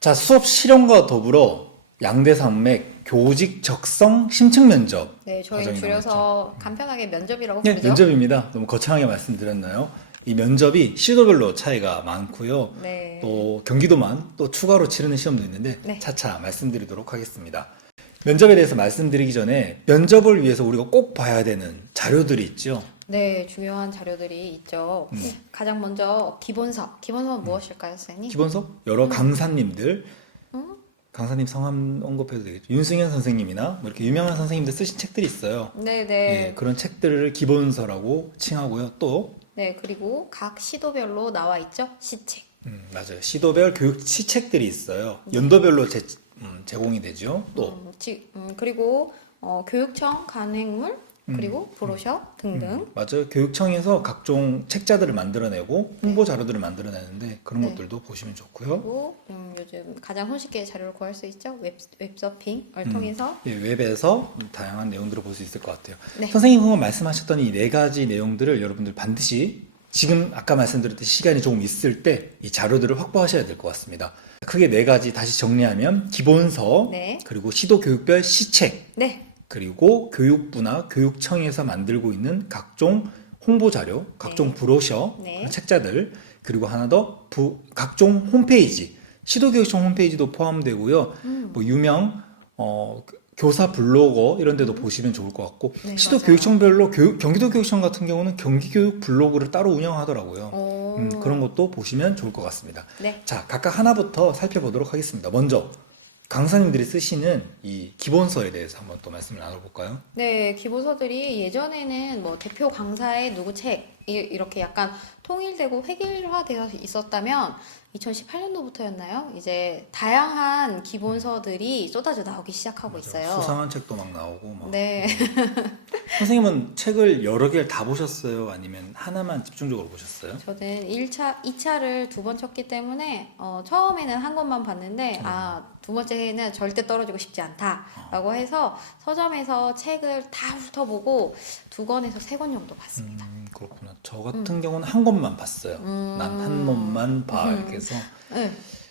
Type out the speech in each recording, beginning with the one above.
자, 수업 실용과 더불어 양대산맥 교직 적성 심층 면접 네, 저희는 과정이 줄여서 나왔죠. 간편하게 면접이라고 네, 부르죠. 면접입니다. 너무 거창하게 말씀드렸나요? 이 면접이 시도별로 차이가 많고요. 네. 또 경기도만 또 추가로 치르는 시험도 있는데 네. 차차 말씀드리도록 하겠습니다. 면접에 대해서 말씀드리기 전에 면접을 위해서 우리가 꼭 봐야 되는 자료들이 있죠. 네, 중요한 자료들이 있죠. 가장 먼저 기본서. 기본서는 무엇일까요, 선생님? 기본서 여러 강사님들 강사님 성함 언급해도 되겠죠. 윤승현 선생님이나 뭐 이렇게 유명한 선생님들 쓰신 책들이 있어요. 네, 예, 네. 그런 책들을 기본서라고 칭하고요. 또 네, 그리고 각 시도별로 나와 있죠. 시책. 맞아요. 시도별 교육 시책들이 있어요. 연도별로 제공이 되죠. 또 그리고 교육청 간행물, 그리고 브로셔 등등. 맞아요. 교육청에서 각종 책자들을 만들어내고 홍보 자료들을 만들어내는데 그런 네. 것들도 보시면 좋고요. 그리고 요즘 가장 손쉽게 자료를 구할 수 있죠. 웹서핑을 통해서. 예, 웹에서 다양한 내용들을 볼 수 있을 것 같아요. 네. 선생님 한번 말씀하셨던 이 네 가지 내용들을 여러분들 반드시 지금 아까 말씀드렸듯이 시간이 조금 있을 때 이 자료들을 확보하셔야 될 것 같습니다. 크게 네 가지 다시 정리하면 기본서, 네. 그리고 시도교육별 시책, 네. 그리고 교육부나 교육청에서 만들고 있는 각종 홍보 자료, 각종 네. 브로셔, 네. 책자들, 그리고 하나 더 각종 홈페이지, 시도교육청 홈페이지도 포함되고요. 뭐 유명 교사 블로거 이런 데도 보시면 좋을 것 같고 네, 시도교육청별로 경기도교육청 같은 경우는 경기교육 블로그를 따로 운영하더라고요. 오. 그런 것도 보시면 좋을 것 같습니다. 네. 자, 각각 하나부터 살펴보도록 하겠습니다. 먼저 강사님들이 쓰시는 이 기본서에 대해서 한번 또 말씀을 나눠볼까요? 네, 기본서들이 예전에는 뭐 대표 강사의 누구 책 이렇게 약간 통일되고 획일화되어 있었다면 2018년도부터였나요? 이제 다양한 기본서들이 쏟아져 나오기 시작하고 있어요. 수상한 책도 막 나오고 막. 네. 선생님은 책을 여러 개를 다 보셨어요? 아니면 하나만 집중적으로 보셨어요? 저는 2차를 두 번 쳤기 때문에 처음에는 한 권만 봤는데 두 번째는 절대 떨어지고 싶지 않다라고 해서 서점에서 책을 다 훑어보고 2권에서 3권 정도 봤습니다. 그렇구나. 저 같은 경우는 한 권만 봤어요. 난 한 권만 봐 이렇게 해서. 네.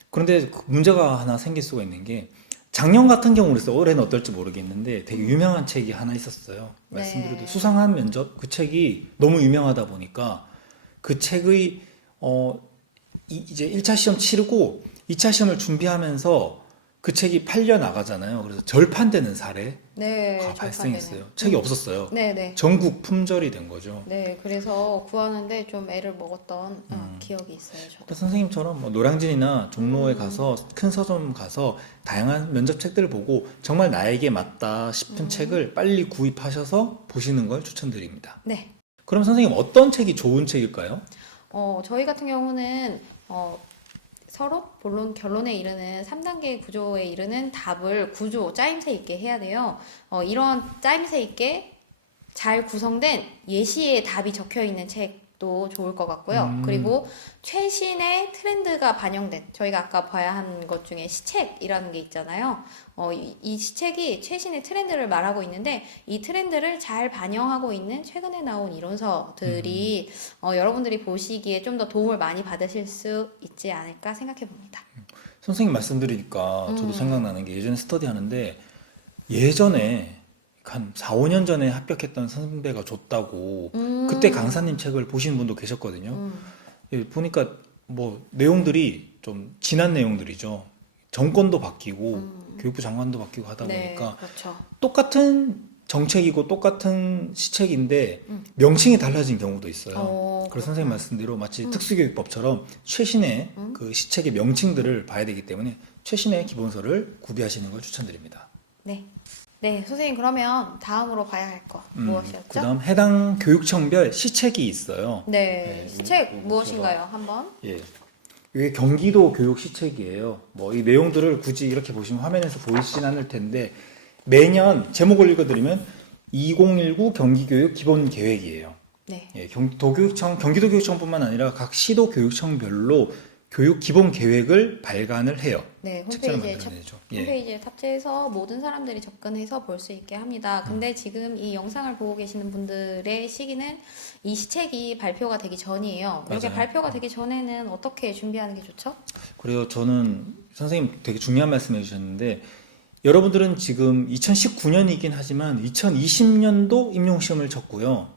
그런데 문제가 하나 생길 수가 있는 게 작년 같은 경우는 있어요. 올해는 어떨지 모르겠는데 되게 유명한 책이 하나 있었어요. 말씀드려도 네. 수상한 면접 그 책이 너무 유명하다 보니까 그 책의 이제 1차 시험 치르고 2차 시험을 준비하면서 그 책이 팔려 나가잖아요. 그래서 절판되는 사례가 네, 발생했어요. 책이 없었어요. 네, 네. 전국 품절이 된 거죠. 네, 그래서 구하는데 좀 애를 먹었던 기억이 있어요, 저도. 또 선생님처럼 뭐 노량진이나 종로에 가서 큰 서점 가서 다양한 면접 책들을 보고 정말 나에게 맞다 싶은 책을 빨리 구입하셔서 보시는 걸 추천드립니다. 네. 그럼 선생님 어떤 책이 좋은 책일까요? 저희 같은 경우는 서로 본론 결론에 이르는 3단계 구조에 이르는 답을 짜임새 있게 해야 돼요. 이런 짜임새 있게 잘 구성된 예시의 답이 적혀 있는 책도 좋을 것 같고요. 그리고 최신의 트렌드가 반영된 저희가 아까 봐야 한 것 중에 시책이라는 게 있잖아요. 이 시책이 최신의 트렌드를 말하고 있는데 이 트렌드를 잘 반영하고 있는 최근에 나온 이론서들이 여러분들이 보시기에 좀 더 도움을 많이 받으실 수 있지 않을까 생각해 봅니다. 선생님 말씀드리니까 저도 생각나는 게 예전에 스터디 하는데 예전에 한 4, 5년 전에 합격했던 선배가 줬다고 그때 강사님 책을 보시는 분도 계셨거든요. 예, 보니까 뭐 내용들이 좀 지난 내용들이죠. 정권도 바뀌고 교육부 장관도 바뀌고 하다 네, 보니까 그렇죠. 똑같은 정책이고 똑같은 시책인데 명칭이 달라진 경우도 있어요. 그래서 선생님 말씀대로 마치 특수교육법처럼 최신의 그 시책의 명칭들을 봐야 되기 때문에 최신의 기본서를 구비하시는 걸 추천드립니다. 네. 네, 선생님 그러면 다음으로 봐야 할 거 무엇이었죠? 그다음 해당 교육청별 시책이 있어요. 네, 네, 시책 뭐, 무엇인가요? 한번. 예. 이게 경기도 교육 시책이에요. 뭐 이 내용들을 굳이 이렇게 보시면 화면에서 보이진 않을 텐데 매년 제목을 읽어드리면 2019 경기교육 기본 계획이에요. 네. 예, 경기도교육청뿐만 아니라 각 시도교육청별로 교육 기본 계획을 발간을 해요. 네, 책자를 홈페이지에 만들어내죠. 예. 홈페이지에 탑재해서 모든 사람들이 접근해서 볼 수 있게 합니다. 근데 지금 이 영상을 보고 계시는 분들의 시기는 이 시책이 발표가 되기 전이에요. 이렇게 맞아요. 발표가 되기 전에는 어떻게 준비하는 게 좋죠? 그래요. 저는 선생님 되게 중요한 말씀 해주셨는데 여러분들은 지금 2019년이긴 하지만 2020년도 임용시험을 쳤고요.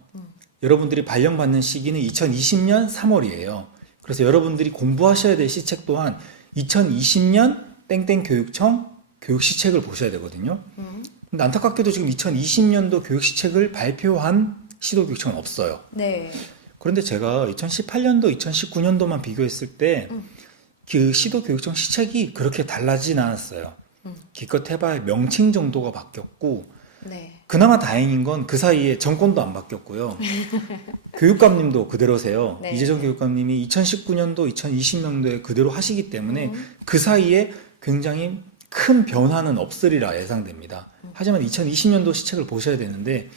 여러분들이 발령받는 시기는 2020년 3월이에요. 그래서 여러분들이 공부하셔야 될 시책 또한 2020년 땡땡 교육청 교육 시책을 보셔야 되거든요. 근데 안타깝게도 지금 2020년도 교육 시책을 발표한 시도교육청은 없어요. 네. 그런데 제가 2018년도, 2019년도만 비교했을 때 그 시도교육청 시책이 그렇게 달라지진 않았어요. 기껏 해봐야 명칭 정도가 바뀌었고 네. 그나마 다행인 건 그 사이에 정권도 안 바뀌었고요. 교육감님도 그대로세요. 네. 이재정 교육감님이 2019년도, 2020년도에 그대로 하시기 때문에 그 사이에 굉장히 큰 변화는 없으리라 예상됩니다. 하지만 2020년도 시책을 보셔야 되는데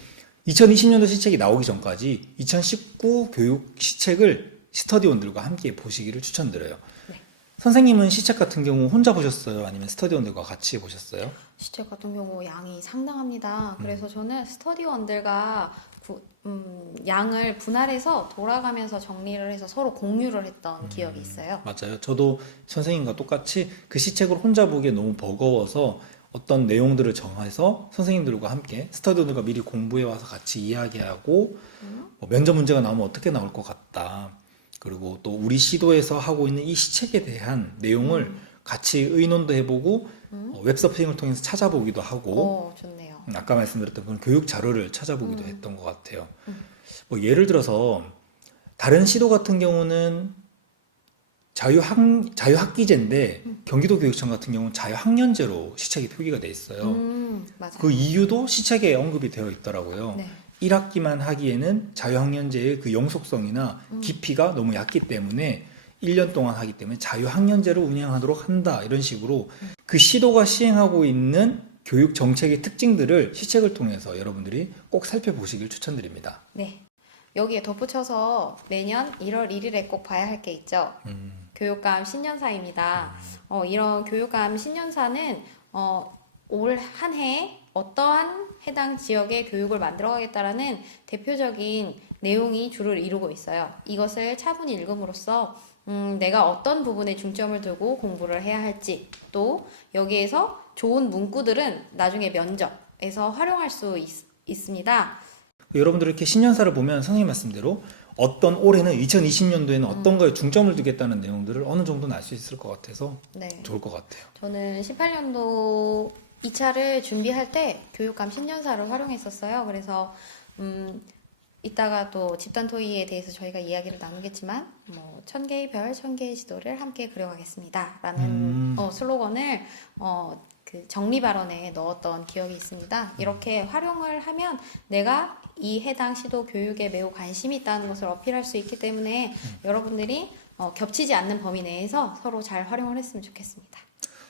2020년도 시책이 나오기 전까지 2019 교육 시책을 스터디원들과 함께 보시기를 추천드려요. 네. 선생님은 시책 같은 경우 혼자 보셨어요? 아니면 스터디원들과 같이 보셨어요? 시책 같은 경우 양이 상당합니다. 그래서 저는 스터디원들과 양을 분할해서 돌아가면서 정리를 해서 서로 공유를 했던 기억이 있어요. 맞아요. 저도 선생님과 똑같이 그 시책을 혼자 보기에 너무 버거워서 어떤 내용들을 정해서 선생님들과 함께 스터디원들과 미리 공부해 와서 같이 이야기하고 뭐 면접 문제가 나오면 어떻게 나올 것 같다. 그리고 또 우리 시도에서 하고 있는 이 시책에 대한 내용을 같이 의논도 해보고 웹서핑을 통해서 찾아보기도 하고 좋네요. 아까 말씀드렸던 그런 교육 자료를 찾아보기도 했던 것 같아요. 뭐 예를 들어서 다른 시도 같은 경우는 자유학기제인데 경기도 교육청 같은 경우는 자유학년제로 시책이 표기가 돼 있어요. 맞아요. 그 이유도 시책에 언급이 되어 있더라고요. 네. 1학기만 하기에는 자유학년제의 그 영속성이나 깊이가 너무 얕기 때문에 1년 동안 하기 때문에 자유학년제로 운영하도록 한다. 이런 식으로 그 시도가 시행하고 있는 교육 정책의 특징들을 시책을 통해서 여러분들이 꼭 살펴보시길 추천드립니다. 네. 여기에 덧붙여서 내년 1월 1일에 꼭 봐야 할 게 있죠. 교육감 신년사입니다. 이런 교육감 신년사는 올 한 해 어떠한 해당 지역의 교육을 만들어가겠다라는 대표적인 내용이 주를 이루고 있어요. 이것을 차분히 읽음으로써 내가 어떤 부분에 중점을 두고 공부를 해야 할지, 또 여기에서 좋은 문구들은 나중에 면접에서 활용할 수 있습니다. 여러분들 이렇게 신년사를 보면 선생님 말씀대로 어떤 올해는 2020년도에는 어떤 거에 중점을 두겠다는 내용들을 어느 정도는 알 수 있을 것 같아서 네. 좋을 것 같아요. 저는 18년도 2차를 준비할 때 교육감 신년사를 활용했었어요. 그래서 이따가 또 집단 토의에 대해서 저희가 이야기를 나누겠지만 1000개의 별, 1000개의 지도를 함께 그려가겠습니다. 라는 슬로건을 그 정리 발언에 넣었던 기억이 있습니다. 이렇게 활용을 하면 내가 이 해당 시도 교육에 매우 관심이 있다는 것을 어필할 수 있기 때문에 여러분들이 겹치지 않는 범위 내에서 서로 잘 활용을 했으면 좋겠습니다.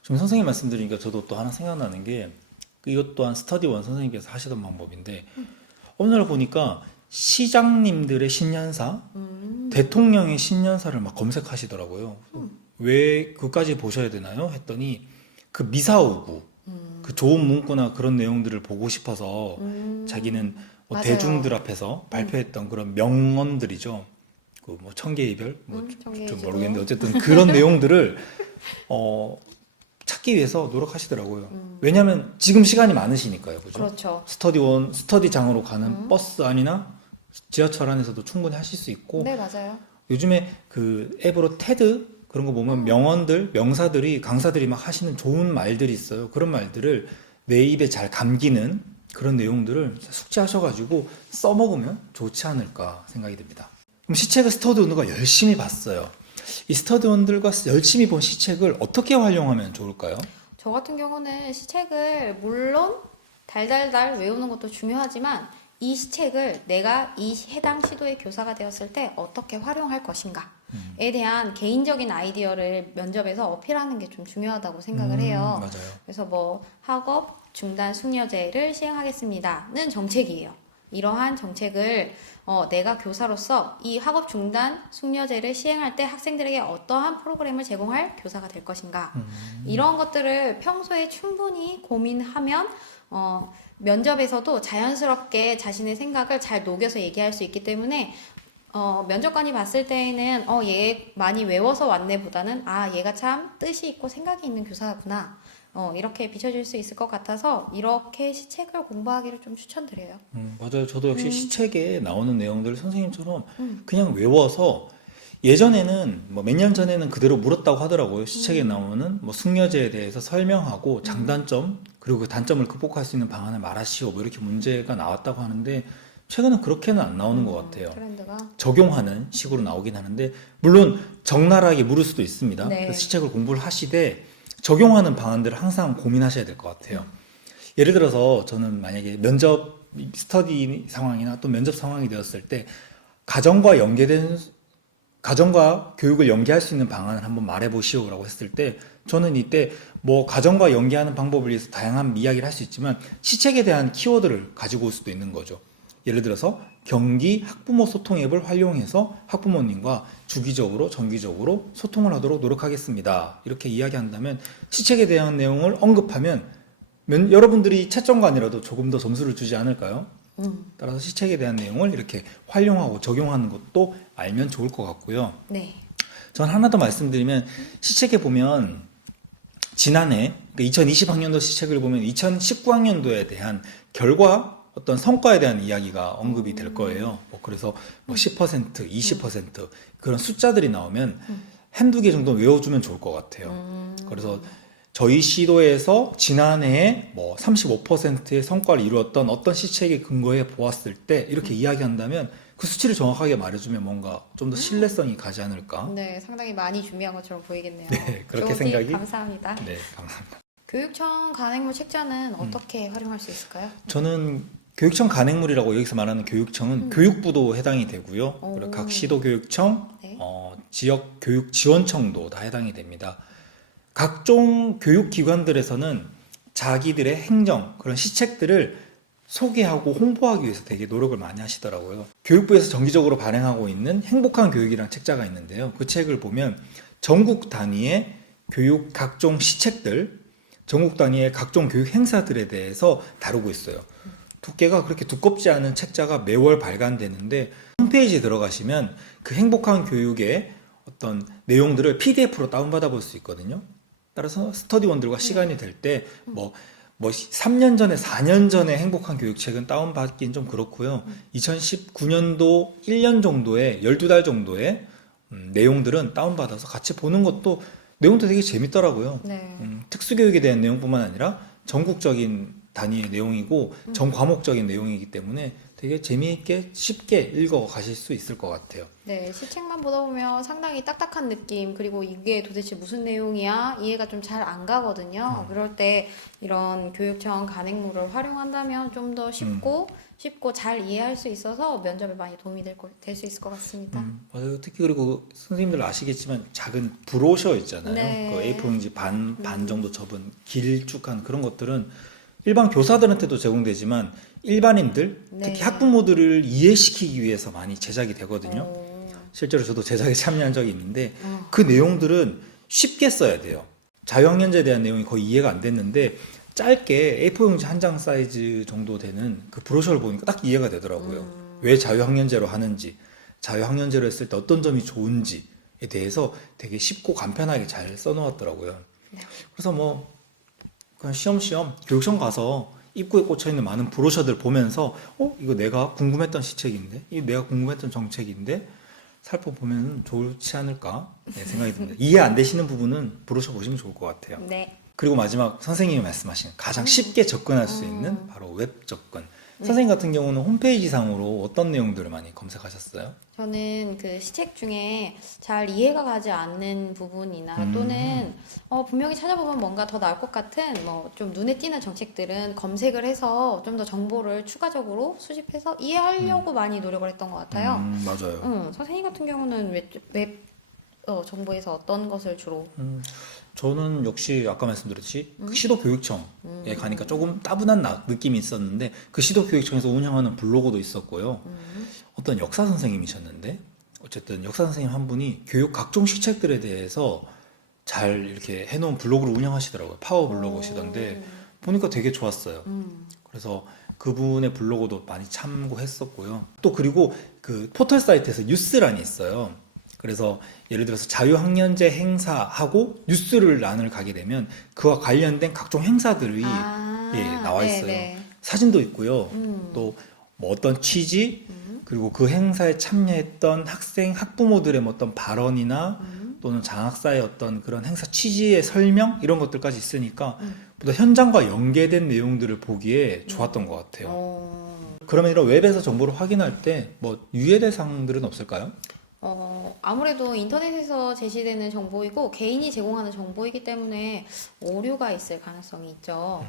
지금 선생님 말씀드리니까 저도 또 하나 생각나는 게 이것 또한 스터디원 선생님께서 하시던 방법인데 어느 날 보니까 시장님들의 신년사, 대통령의 신년사를 막 검색하시더라고요. 왜 그까지 보셔야 되나요? 했더니 그 미사오구, 그 좋은 문구나 그런 내용들을 보고 싶어서 자기는 뭐 맞아요. 대중들 앞에서 발표했던 그런 명언들이죠. 그 뭐 천개의 별, 천개의 좀 지도. 모르겠는데 어쨌든 그런 내용들을 찾기 위해서 노력하시더라고요. 왜냐하면 지금 시간이 많으시니까요, 그죠? 그렇죠. 스터디장으로 가는 버스 안이나 지하철 안에서도 충분히 하실 수 있고 네, 맞아요. 요즘에 그 앱으로 테드 그런 거 보면 명언들, 명사들이 강사들이 막 하시는 좋은 말들이 있어요. 그런 말들을 내 입에 잘 감기는 그런 내용들을 숙지하셔가지고 써먹으면 좋지 않을까 생각이 듭니다. 그럼 시책을 스터디원들과 열심히 봤어요. 이 스터디원들과 열심히 본 시책을 어떻게 활용하면 좋을까요? 저 같은 경우는 시책을 물론 달달달 외우는 것도 중요하지만 이 시책을 내가 이 해당 시도의 교사가 되었을 때 어떻게 활용할 것인가에 대한 개인적인 아이디어를 면접에서 어필하는 게 좀 중요하다고 생각을 해요. 맞아요. 그래서 학업 중단 숙려제를 시행하겠습니다는 정책이에요. 이러한 정책을 내가 교사로서 이 학업 중단 숙려제를 시행할 때 학생들에게 어떠한 프로그램을 제공할 교사가 될 것인가. 이런 것들을 평소에 충분히 고민하면 면접에서도 자연스럽게 자신의 생각을 잘 녹여서 얘기할 수 있기 때문에 면접관이 봤을 때에는 얘 많이 외워서 왔네 보다는 얘가 참 뜻이 있고 생각이 있는 교사구나. 이렇게 비춰질 수 있을 것 같아서 이렇게 시책을 공부하기를 좀 추천드려요. 맞아요. 저도 역시 시책에 나오는 내용들을 선생님처럼 그냥 외워서 예전에는 뭐 몇 년 전에는 그대로 물었다고 하더라고요. 시책에 나오는 뭐 숙려제에 대해서 설명하고 장단점 그리고 그 단점을 극복할 수 있는 방안을 말하시오. 뭐 이렇게 문제가 나왔다고 하는데 최근은 그렇게는 안 나오는 것 같아요. 트렌드가. 적용하는 식으로 나오긴 하는데 물론 적나라하게 물을 수도 있습니다. 네. 그래서 시책을 공부를 하시되 적용하는 방안들을 항상 고민하셔야 될 것 같아요. 예를 들어서 저는 만약에 면접 스터디 상황이나 또 면접 상황이 되었을 때 가정과 교육을 연계할 수 있는 방안을 한번 말해보시오라고 했을 때 저는 이때 뭐 가정과 연계하는 방법을 위해서 다양한 이야기를 할 수 있지만 시책에 대한 키워드를 가지고 올 수도 있는 거죠. 예를 들어서 경기 학부모 소통 앱을 활용해서 학부모님과 주기적으로 정기적으로 소통을 하도록 노력하겠습니다. 이렇게 이야기한다면 시책에 대한 내용을 언급하면 여러분들이 채점관이라도 조금 더 점수를 주지 않을까요? 따라서 시책에 대한 내용을 이렇게 활용하고 적용하는 것도 알면 좋을 것 같고요. 네. 전 하나 더 말씀드리면 시책에 보면 지난해 2020학년도 시책을 보면 2019학년도에 대한 결과 어떤 성과에 대한 이야기가 언급이 될 거예요. 그래서 10%, 20% 그런 숫자들이 나오면 한두 개 정도 외워주면 좋을 것 같아요. 그래서 저희 시도에서 지난해에 35%의 성과를 이루었던 어떤 시책에 근거해 보았을 때 이렇게 이야기한다면 그 수치를 정확하게 말해주면 뭔가 좀 더 신뢰성이 가지 않을까? 네, 상당히 많이 준비한 것처럼 보이겠네요. 네, 그렇게 좋은 팁 생각이. 감사합니다. 네, 감사합니다. 교육청 간행물 책자는 어떻게 활용할 수 있을까요? 저는 교육청 간행물이라고 여기서 말하는 교육청은 교육부도 해당이 되고요. 그리고 각 시도교육청, 네. 지역교육지원청도 다 해당이 됩니다. 각종 교육기관들에서는 자기들의 행정, 그런 시책들을 소개하고 홍보하기 위해서 되게 노력을 많이 하시더라고요. 교육부에서 정기적으로 발행하고 있는 행복한 교육이라는 책자가 있는데요. 그 책을 보면 전국 단위의 교육 각종 시책들, 전국 단위의 각종 교육 행사들에 대해서 다루고 있어요. 두께가 그렇게 두껍지 않은 책자가 매월 발간되는데 홈페이지에 들어가시면 그 행복한 교육의 어떤 내용들을 PDF로 다운받아 볼 수 있거든요. 따라서 스터디원들과 시간이 될 때 3년 전에 4년 전에 행복한 교육책은 다운받기는 좀 그렇고요. 2019년도 1년 정도의 12달 정도의 내용들은 다운받아서 같이 보는 것도 내용도 되게 재밌더라고요. 네. 특수교육에 대한 내용뿐만 아니라 전국적인 단위의 내용이고 전 과목적인 내용이기 때문에 되게 재미있게 쉽게 읽어 가실 수 있을 것 같아요. 네, 시책만 보다 보면 상당히 딱딱한 느낌, 그리고 이게 도대체 무슨 내용이야? 이해가 좀 잘 안 가거든요. 그럴 때 이런 교육청 간행물을 활용한다면 좀 더 쉽고 잘 이해할 수 있어서 면접에 많이 도움이 될 수 있을 것 같습니다. 맞아요. 특히 그리고 선생님들 아시겠지만 작은 브로셔 있잖아요. 네. 그 A4 용지 반 정도 접은 길쭉한 그런 것들은 일반 교사들한테도 제공되지만 일반인들, 네. 특히 학부모들을 이해시키기 위해서 많이 제작이 되거든요. 실제로 저도 제작에 참여한 적이 있는데 그 내용들은 쉽게 써야 돼요. 자유학년제에 대한 내용이 거의 이해가 안 됐는데 짧게 A4 용지 한 장 사이즈 정도 되는 그 브로셔를 보니까 딱 이해가 되더라고요. 왜 자유학년제로 하는지, 자유학년제로 했을 때 어떤 점이 좋은지에 대해서 되게 쉽고 간편하게 잘 써놓았더라고요. 그래서 그냥 쉬엄쉬엄 교육청 가서 입구에 꽂혀있는 많은 브로셔들 보면서 이거 내가 궁금했던 시책인데 이거 내가 궁금했던 정책인데 살펴보면 좋지 않을까 생각이 듭니다. 이해 안 되시는 부분은 브로셔 보시면 좋을 것 같아요. 네. 그리고 마지막 선생님이 말씀하신 가장 쉽게 접근할 수 있는 바로 웹 접근. 선생님 같은 경우는 홈페이지 상으로 어떤 내용들을 많이 검색하셨어요? 저는 그 시책 중에 잘 이해가 가지 않는 부분이나 또는 분명히 찾아보면 뭔가 더 나을 것 같은 좀 눈에 띄는 정책들은 검색을 해서 좀 더 정보를 추가적으로 수집해서 이해하려고 많이 노력을 했던 것 같아요. 맞아요. 선생님 같은 경우는 웹 정부에서 어떤 것을 주로? 저는 역시 아까 말씀드렸듯이 그 시도교육청에 가니까 조금 따분한 느낌이 있었는데 그 시도교육청에서 운영하는 블로그도 있었고요. 어떤 역사 선생님이셨는데 어쨌든 역사 선생님 한 분이 교육 각종 시책들에 대해서 잘 이렇게 해놓은 블로그를 운영하시더라고요. 파워 블로그시던데 보니까 되게 좋았어요. 그래서 그분의 블로그도 많이 참고했었고요. 또 그리고 그 포털 사이트에서 뉴스란이 있어요. 그래서 예를 들어서 자유학년제 행사하고 뉴스를 란을 가게 되면 그와 관련된 각종 행사들이 예, 나와 있어요. 네네. 사진도 있고요. 또 뭐 어떤 취지 그리고 그 행사에 참여했던 학생 학부모들의 뭐 어떤 발언이나 또는 장학사의 어떤 그런 행사 취지의 설명 이런 것들까지 있으니까 보다 현장과 연계된 내용들을 보기에 좋았던 것 같아요. 그러면 이런 웹에서 정보를 확인할 때 뭐 유의될 사항들은 없을까요? 아무래도 인터넷에서 제시되는 정보이고 개인이 제공하는 정보이기 때문에 오류가 있을 가능성이 있죠.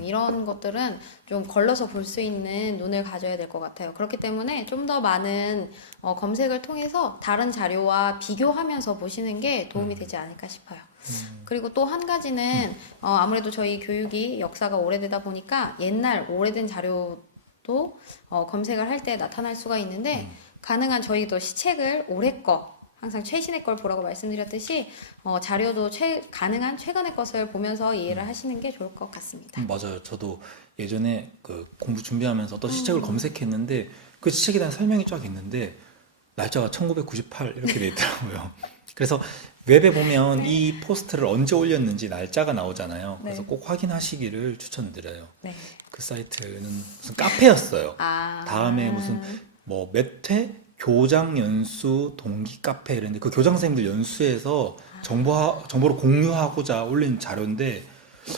이런 것들은 좀 걸러서 볼 수 있는 눈을 가져야 될 것 같아요. 그렇기 때문에 좀 더 많은 검색을 통해서 다른 자료와 비교하면서 보시는 게 도움이 되지 않을까 싶어요. 그리고 또 한 가지는 아무래도 저희 교육이 역사가 오래되다 보니까 옛날 오래된 자료도 검색을 할 때 나타날 수가 있는데 가능한 저희도 시책을 올해 거 항상 최신의 걸 보라고 말씀드렸듯이 자료도 가능한 최근의 것을 보면서 이해를 하시는 게 좋을 것 같습니다. 맞아요. 저도 예전에 그 공부 준비하면서 어떤 시책을 검색했는데 그 시책에 대한 설명이 쫙 있는데 날짜가 1998 이렇게 돼 있더라고요. 그래서 웹에 보면 이 포스트를 언제 올렸는지 날짜가 나오잖아요. 그래서 네. 꼭 확인하시기를 추천드려요. 네. 그 사이트는 무슨 카페였어요. 아. 다음에 무슨 뭐 몇 회 교장 연수 동기 카페 이랬는데 그 교장 선생님들 연수에서 정보를 공유하고자 올린 자료인데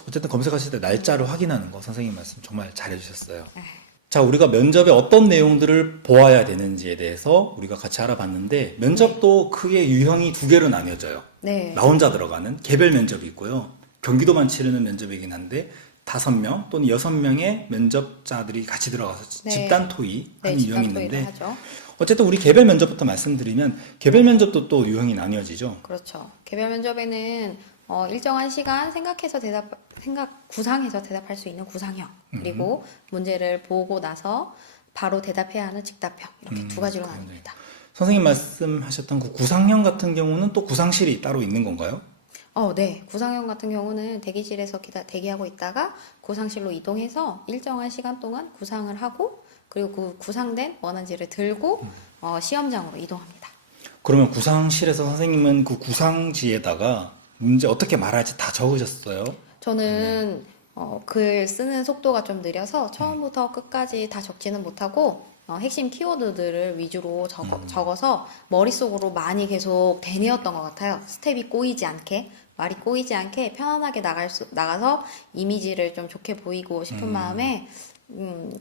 어쨌든 검색하실 때 날짜를 확인하는 거 선생님 말씀 정말 잘해주셨어요. 자, 우리가 면접에 어떤 내용들을 보아야 되는지에 대해서 우리가 같이 알아봤는데 면접도 크게 유형이 두 개로 나뉘어져요. 네. 나 혼자 들어가는 개별 면접이 있고요. 경기도만 치르는 면접이긴 한데 5명 또는 6명의 면접자들이 같이 들어가서 네. 집단 토의하는 네, 유형이 집단 토의를 있는데 하죠. 어쨌든 우리 개별 면접부터 말씀드리면 개별 면접도 또 유형이 나뉘어지죠. 그렇죠. 개별 면접에는 일정한 시간 구상해서 대답할 수 있는 구상형, 그리고 문제를 보고 나서 바로 대답해야 하는 즉답형, 이렇게 두 가지로 그렇군요. 나뉩니다. 선생님 말씀하셨던 그 구상형 같은 경우는 또 구상실이 따로 있는 건가요? 네. 구상형 같은 경우는 대기실에서 대기하고 있다가 구상실로 이동해서 일정한 시간 동안 구상을 하고 그리고 그 구상된 원안지를 들고 시험장으로 이동합니다. 그러면 구상실에서 선생님은 그 구상지에다가 문제 어떻게 말할지 다 적으셨어요? 저는 글 쓰는 속도가 좀 느려서 처음부터 끝까지 다 적지는 못하고 핵심 키워드들을 위주로 적어서 머릿속으로 많이 계속 되뇌었던 것 같아요. 스텝이 꼬이지 않게, 말이 꼬이지 않게 편안하게 나가서 이미지를 좀 좋게 보이고 싶은 마음에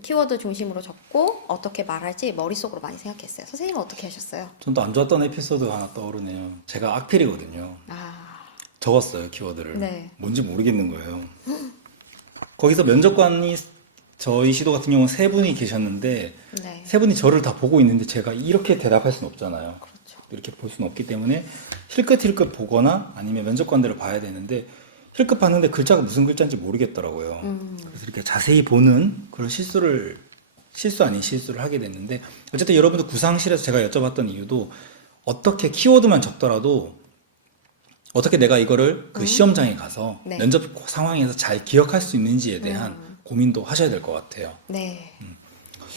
키워드 중심으로 적고 어떻게 말할지 머릿속으로 많이 생각했어요. 선생님은 어떻게 하셨어요? 전 또 안 좋았던 에피소드 하나 떠오르네요. 제가 악필이거든요. 적었어요, 키워드를. 네. 뭔지 모르겠는 거예요. 거기서 면접관이 저희 시도 같은 경우는 3분이 계셨는데 네. 3분이 저를 다 보고 있는데 제가 이렇게 대답할 수는 없잖아요. 그렇죠. 이렇게 볼 수는 없기 때문에 힐끗힐끗 보거나 아니면 면접관들을 봐야 되는데 힐끗 봤는데 글자가 무슨 글자인지 모르겠더라고요. 그래서 이렇게 자세히 보는 그런 실수 아닌 실수를 하게 됐는데 어쨌든 여러분들 구상실에서 제가 여쭤봤던 이유도 어떻게 키워드만 적더라도 어떻게 내가 이거를 그 시험장에 가서 네. 면접 상황에서 잘 기억할 수 있는지에 대한 고민도 하셔야 될 것 같아요. 네.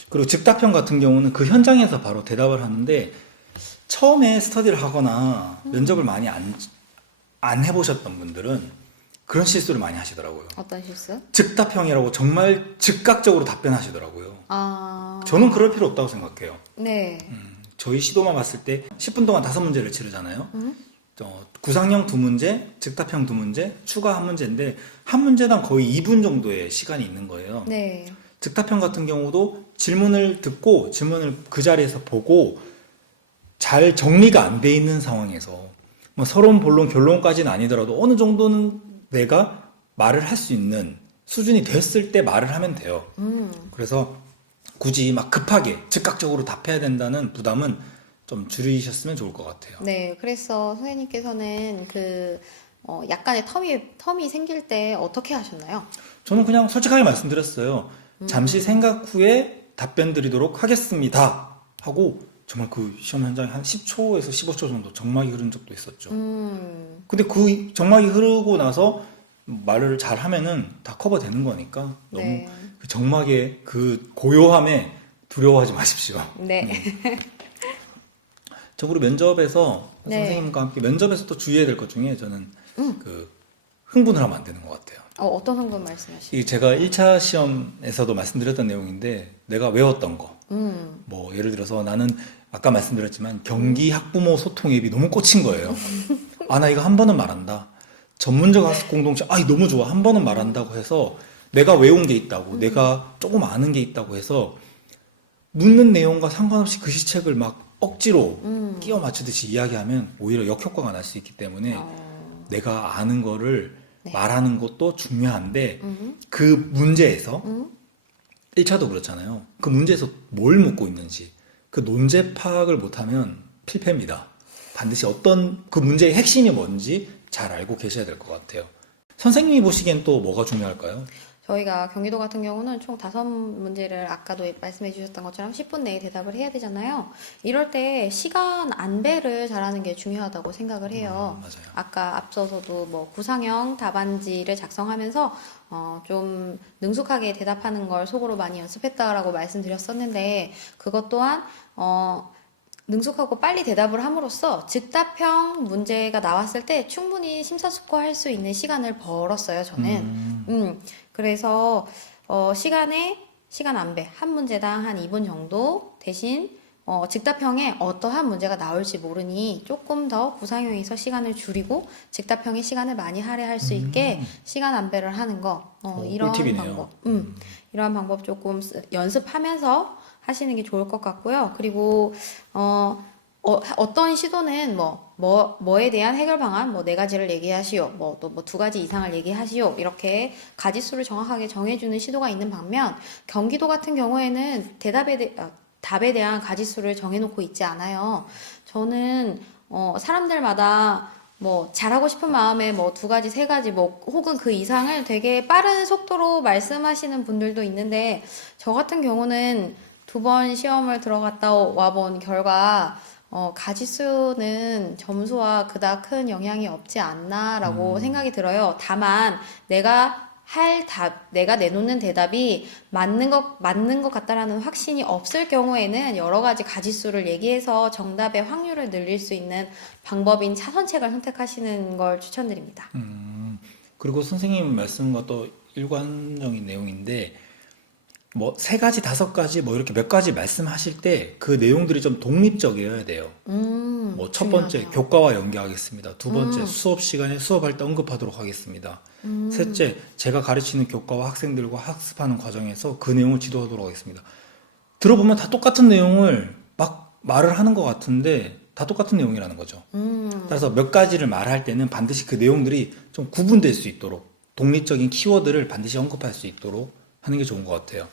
그리고 즉답형 같은 경우는 그 현장에서 바로 대답을 하는데 처음에 스터디를 하거나 면접을 많이 안 해보셨던 분들은 그런 실수를 많이 하시더라고요. 어떤 실수? 즉답형이라고 정말 즉각적으로 답변하시더라고요. 저는 그럴 필요 없다고 생각해요. 네. 저희 시도만 봤을 때 10분 동안 5문제를 치르잖아요. 구상형 2문제, 즉답형 2문제, 추가 1문제인데 한 문제당 거의 2분 정도의 시간이 있는 거예요. 네. 즉답형 같은 경우도 질문을 듣고 질문을 그 자리에서 보고 잘 정리가 안 돼 있는 상황에서 뭐 서론, 본론, 결론까지는 아니더라도 어느 정도는 내가 말을 할 수 있는 수준이 됐을 때 말을 하면 돼요. 그래서 굳이 막 급하게 즉각적으로 답해야 된다는 부담은 좀 줄이셨으면 좋을 것 같아요. 네, 그래서 선생님께서는 약간의 텀이 생길 때 어떻게 하셨나요? 저는 그냥 솔직하게 말씀드렸어요. 잠시 생각 후에 답변 드리도록 하겠습니다. 하고 정말 그 시험 현장에 한 10초에서 15초 정도 정막이 흐른 적도 있었죠. 근데 그 정막이 흐르고 나서 말을 잘 하면은 다 커버되는 거니까 너무 네. 그 정막의 그 고요함에 두려워하지 마십시오. 네. 적으로 면접에서 네. 선생님과 함께 면접에서 또 주의해야 될 것 중에 저는 그 흥분을 하면 안 되는 것 같아요. 어떤 성분 말씀하시죠? 이게 제가 1차 시험에서도 말씀드렸던 내용인데 내가 외웠던 거. 뭐 예를 들어서 나는 아까 말씀드렸지만 경기 학부모 소통 앱이 너무 꽂힌 거예요. 아, 나 이거 한 번은 말한다. 전문적 학습 공동체, 아, 이거 너무 좋아. 한 번은 말한다고 해서 내가 외운 게 있다고, 내가 조금 아는 게 있다고 해서 묻는 내용과 상관없이 글씨책을 막 억지로 끼워 맞추듯이 이야기하면 오히려 역효과가 날 수 있기 때문에 내가 아는 거를 네. 말하는 것도 중요한데 그 문제에서 1차도 그렇잖아요. 그 문제에서 뭘 묻고 있는지 그 논제 파악을 못하면 필패입니다. 반드시 어떤 그 문제의 핵심이 뭔지 잘 알고 계셔야 될 것 같아요. 선생님이 보시기엔 또 뭐가 중요할까요? 저희가 경기도 같은 경우는 총 5문제를 아까도 말씀해 주셨던 것처럼 10분 내에 대답을 해야 되잖아요. 이럴 때 시간 안배를 잘하는 게 중요하다고 생각을 해요. 맞아요. 아까 앞서서도 뭐 구상형 답안지를 작성하면서 좀 능숙하게 대답하는 걸 속으로 많이 연습했다라고 말씀드렸었는데 그것 또한 능숙하고 빨리 대답을 함으로써 즉답형 문제가 나왔을 때 충분히 심사숙고할 수 있는 시간을 벌었어요, 저는. 그래서 시간 안배 한 문제당 한 2분 정도 대신 즉답형에 어떠한 문제가 나올지 모르니 조금 더 구상형에서 시간을 줄이고 즉답형의 시간을 많이 할애할 수 있게 시간 안배를 하는 거 이런 꿀팁이네요. 방법 이러한 방법 조금 연습하면서 하시는 게 좋을 것 같고요. 그리고 어떤 시도는 뭐에 대한 해결 방안, 뭐 4가지를 얘기하시오, 뭐 또 뭐 2가지 이상을 얘기하시오, 이렇게 가지수를 정확하게 정해주는 시도가 있는 반면, 경기도 같은 경우에는 답에 대한 가지수를 정해놓고 있지 않아요. 저는, 사람들마다 뭐 잘하고 싶은 마음에 뭐 2가지, 3가지 뭐 혹은 그 이상을 되게 빠른 속도로 말씀하시는 분들도 있는데, 저 같은 경우는 2번 시험을 들어갔다 와본 결과, 가지수는 점수와 그닥 큰 영향이 없지 않나라고 생각이 들어요. 다만, 내가 내놓는 대답이 맞는 것 같다라는 확신이 없을 경우에는 여러 가지 가지수를 얘기해서 정답의 확률을 늘릴 수 있는 방법인 차선책을 선택하시는 걸 추천드립니다. 그리고 선생님 말씀과 또 일관적인 내용인데 뭐 3가지, 5가지 뭐 이렇게 몇 가지 말씀하실 때 그 내용들이 좀 독립적이어야 돼요. 뭐 첫 번째 중요하죠. 교과와 연계하겠습니다. 2번째 수업 시간에 수업할 때 언급하도록 하겠습니다. 셋째 제가 가르치는 교과와 학생들과 학습하는 과정에서 그 내용을 지도하도록 하겠습니다. 들어보면 다 똑같은 내용을 막 말을 하는 것 같은데 다 똑같은 내용이라는 거죠. 따라서 몇 가지를 말할 때는 반드시 그 내용들이 좀 구분될 수 있도록 독립적인 키워드를 반드시 언급할 수 있도록 하는 게 좋은 것 같아요.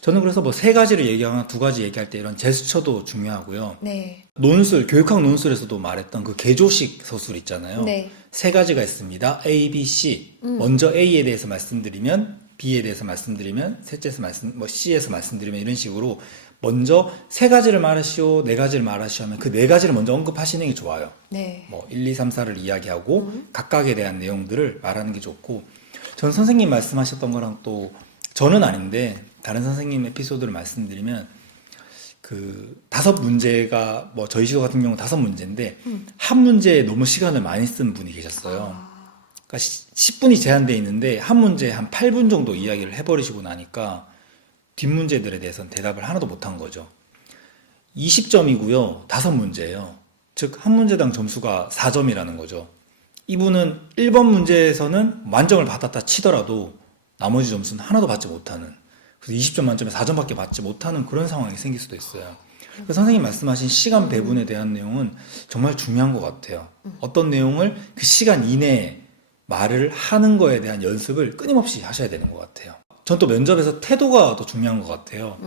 저는 그래서 뭐 3가지를 얘기하거나 2가지 얘기할 때 이런 제스처도 중요하고요. 네. 논술, 교육학 논술에서도 말했던 그 개조식 서술 있잖아요. 네. 3가지가 있습니다. A, B, C. 먼저 A에 대해서 말씀드리면 B에 대해서 말씀드리면 셋째에서 C에서 말씀드리면 이런 식으로 먼저 3가지를 말하시오, 4가지를 말하시오 하면 그 4가지를 먼저 언급하시는 게 좋아요. 네. 뭐 1, 2, 3, 4를 이야기하고 각각에 대한 내용들을 말하는 게 좋고 전 선생님 말씀하셨던 거랑 또 저는 아닌데 다른 선생님 에피소드를 말씀드리면 그 5문제가 뭐 저희 시도 같은 경우 5문제인데 한 문제에 너무 시간을 많이 쓴 분이 계셨어요. 그러니까 10분이 제한되어 있는데 한 문제에 한 8분 정도 이야기를 해버리시고 나니까 뒷문제들에 대해서는 대답을 하나도 못한 거죠. 20점이고요. 5문제예요. 즉 한 문제당 점수가 4점이라는 거죠. 이분은 1번 문제에서는 만점을 받았다 치더라도 나머지 점수는 하나도 받지 못하는, 그래서 20점 만점에 4점밖에 받지 못하는 그런 상황이 생길 수도 있어요. 그래서 선생님 말씀하신 시간 배분에 대한 내용은 정말 중요한 것 같아요. 어떤 내용을 그 시간 이내에 말을 하는 거에 대한 연습을 끊임없이 하셔야 되는 것 같아요. 전 또 면접에서 태도가 더 중요한 것 같아요.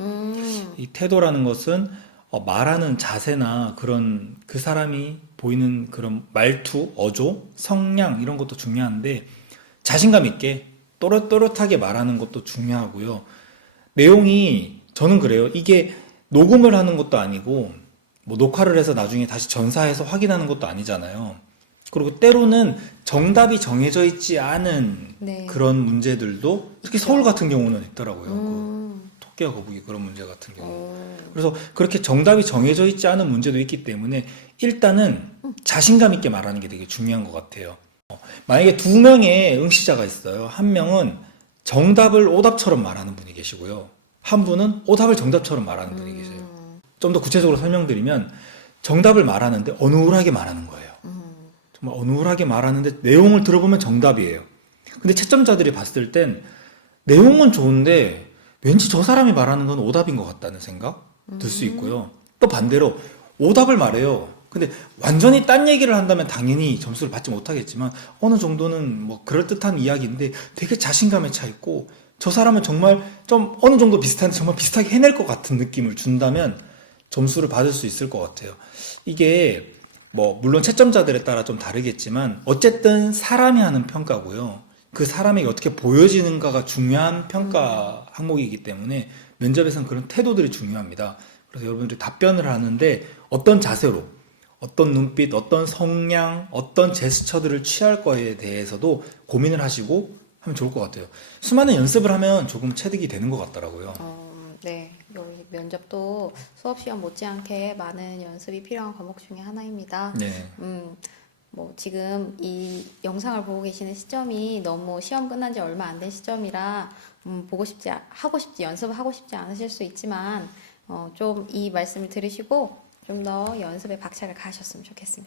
이 태도라는 것은 말하는 자세나 그런 그 사람이 보이는 그런 말투, 어조, 성량 이런 것도 중요한데 자신감 있게 또렷또렷하게 말하는 것도 중요하고요. 내용이 저는 그래요. 이게 녹음을 하는 것도 아니고 뭐 녹화를 해서 나중에 다시 전사해서 확인하는 것도 아니잖아요. 그리고 때로는 정답이 정해져 있지 않은 네. 그런 문제들도 특히 있죠. 서울 같은 경우는 있더라고요. 그 음. 토끼와 거북이 그런 문제 같은 경우. 오. 그래서 그렇게 정답이 정해져 있지 않은 문제도 있기 때문에 일단은 자신감 있게 말하는 게 되게 중요한 것 같아요. 만약에 두 명의 응시자가 있어요. 한 명은 정답을 오답처럼 말하는 분이 계시고요. 한 분은 오답을 정답처럼 말하는 분이 계세요. 좀 더 구체적으로 설명드리면 정답을 말하는데 어눌하게 말하는 거예요. 정말 어눌하게 말하는데 내용을 들어보면 정답이에요. 근데 채점자들이 봤을 땐 내용은 좋은데 왠지 저 사람이 말하는 건 오답인 것 같다는 생각 들 수 있고요. 또 반대로 오답을 말해요. 근데 완전히 딴 얘기를 한다면 당연히 점수를 받지 못하겠지만 어느 정도는 뭐 그럴듯한 이야기인데 되게 자신감에 차 있고 저 사람은 정말 좀 어느 정도 비슷한데 정말 비슷하게 해낼 것 같은 느낌을 준다면 점수를 받을 수 있을 것 같아요. 이게 뭐 물론 채점자들에 따라 좀 다르겠지만 어쨌든 사람이 하는 평가고요. 그 사람에게 어떻게 보여지는가가 중요한 평가 항목이기 때문에 면접에서는 그런 태도들이 중요합니다. 그래서 여러분들이 답변을 하는데 어떤 자세로, 어떤 눈빛, 어떤 성량, 어떤 제스처들을 취할 거에 대해서도 고민을 하시고 하면 좋을 것 같아요. 수많은 연습을 하면 조금 체득이 되는 것 같더라고요. 네. 여기 면접도 수업 시험 못지않게 많은 연습이 필요한 과목 중에 하나입니다. 네. 뭐 지금 이 영상을 보고 계시는 시점이 너무 시험 끝난 지 얼마 안 된 시점이라 연습하고 싶지 않으실 수 있지만 좀 이 말씀을 들으시고 좀 더 연습에 박차를 가하셨으면 좋겠습니다.